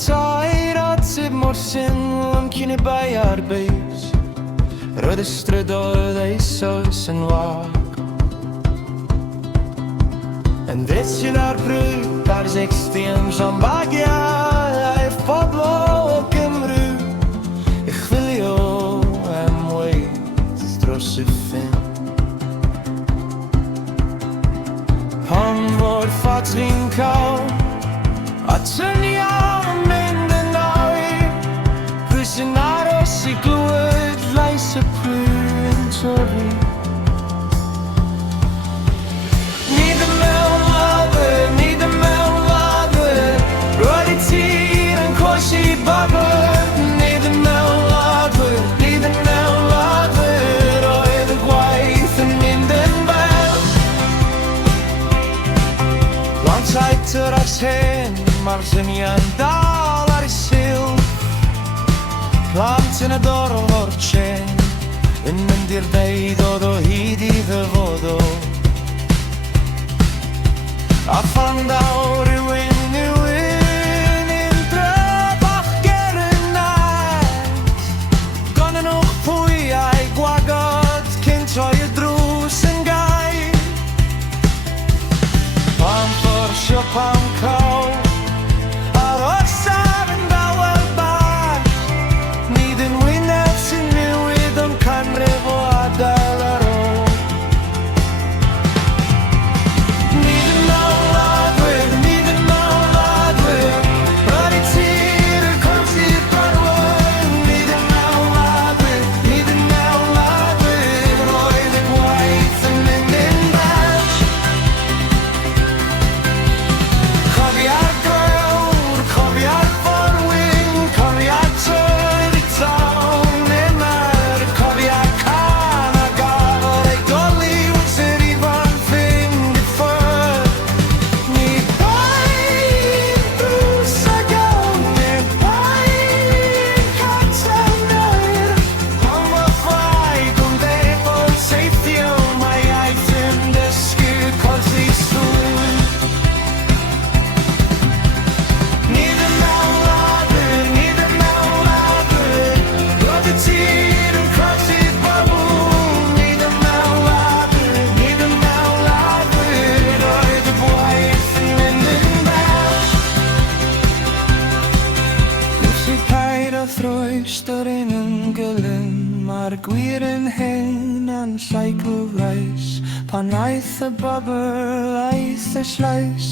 tair a tyb mor syml am cyn I bai ar beis. Roedd y strydoedd eisoes yn wag. Yn ddysyn ar bryd ar 16 am bagiau a'r pobl o Gymru I chwilio am weith dros y ffin. Pan mor ffat fi'n cael a tynnu am mynd yn oer, pwy sy'n aros I glwyd lais y pwyr yn torri. Nid y mewn lawer, nid y mewn lawer, roedd I tir yn coesi babr. Nid y mewn lawer, nid y mewn lawer, oedd y gwaith yn mynd yn bel. Lantaid yr ars hen, mae'r ddyniau'n dal ar I sil. Plant yn y dorol o'r chen, yn mynd i'r deuddod o hyd I ddyfod o. A phan daw rhywun i'n drefach ger y nes, gan yn o'ch pwyau gwagod cyn troi y drws yn gai. Pan fforsio pan caw ar orsaf yn dawel bach, nid yn wyneb sy'n newid o'n canrif o adael ar ôl. Nid yn mewn ladwyr, nid yn mewn ladwyr, roedd I tir yn cwrdd Branwen. Nid yn mewn ladwyr, nid yn mewn ladwyr, roedd y gwaith yn mynd yn bell. Cofia'r gwewr, cofia'r forwyn, cofia'r tywydd I tawn emer, cofia'r can a gafodd ei goli wrth yr ifan ffrind I ffwrdd. Ni bai drws a gawn, ni bai cartel neir, ond mae fflaig o'n deg bod teithio, mae iaith yn dysgu colli sŵn. Nid yn mewn ladwyr, nid yn mewn ladwyr, roedd y tir yn croesi babwn. Nid yn mewn ladwyr, nid yn mewn ladwyr, roedd y gwaith yn mynd yn bell. Wrth I paid a thrwys dyrun yn gylyn, mae'r gwir yn hyn a'n seicl reis. Pan aeth y bobl, aeth y sleis,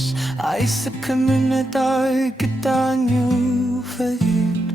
aeth y cymunedau gyda niw fy hun.